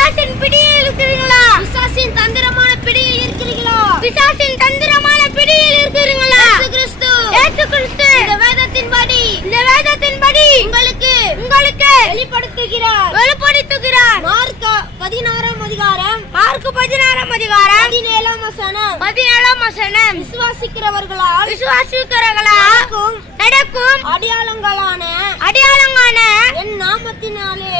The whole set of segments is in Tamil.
பிசாசின் பிடியில் இருக்கிறீங்களா? பிசாசின் தந்திரமான பிடியில் இருக்கிறீங்களா? பிசாசின் தந்திரமான பிடியில் இருக்கிறீங்களா? இயேசு கிறிஸ்து இந்த வேதத்தின்படி உங்களுக்கு வெளிப்படுத்துகிறார். மார்க் 16ஆம் அதிகாரம் 17ஆம் வசனம். விசுவாசிக்கிறவர்களால் நடக்கும் அடையாளங்களான என் நாமத்தினாலே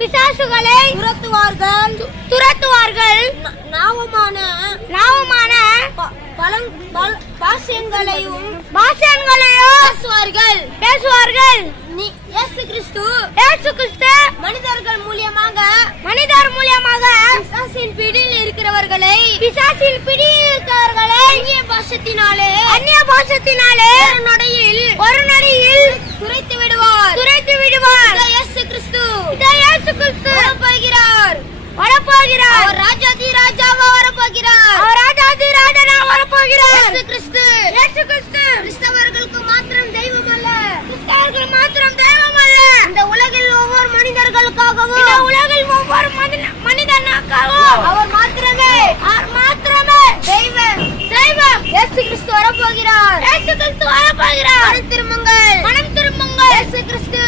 பிசாசுகளை துரத்துவார்கள். நாவமான பாஷைகளையும் பேசுவார்கள். இயேசு கிறிஸ்து மனிதர் மூலியமாக பிசாசின் பிடியில் இருக்கிறவர்களை அந்நிய பாஷத்தினாலே ஒரு நொடியில் துரைத்து விடுவார். இயேசு கிறிஸ்து வரப்போகிறார். அவர் ராஜாதி ராஜாவா வரப்போகிறார். இயேசு கிறிஸ்து கிறிஸ்தவர்களுக்கு மாத்திரம் தெய்வம் அல்ல. இந்த உலகில் ஒவ்வொரு மனிதர்களுக்காகவும் அவர் மாத்திரமே தெய்வம். இயேசு கிறிஸ்து வரப்போகிறார். மனம் திரும்புங்கள். இயேசு கிறிஸ்து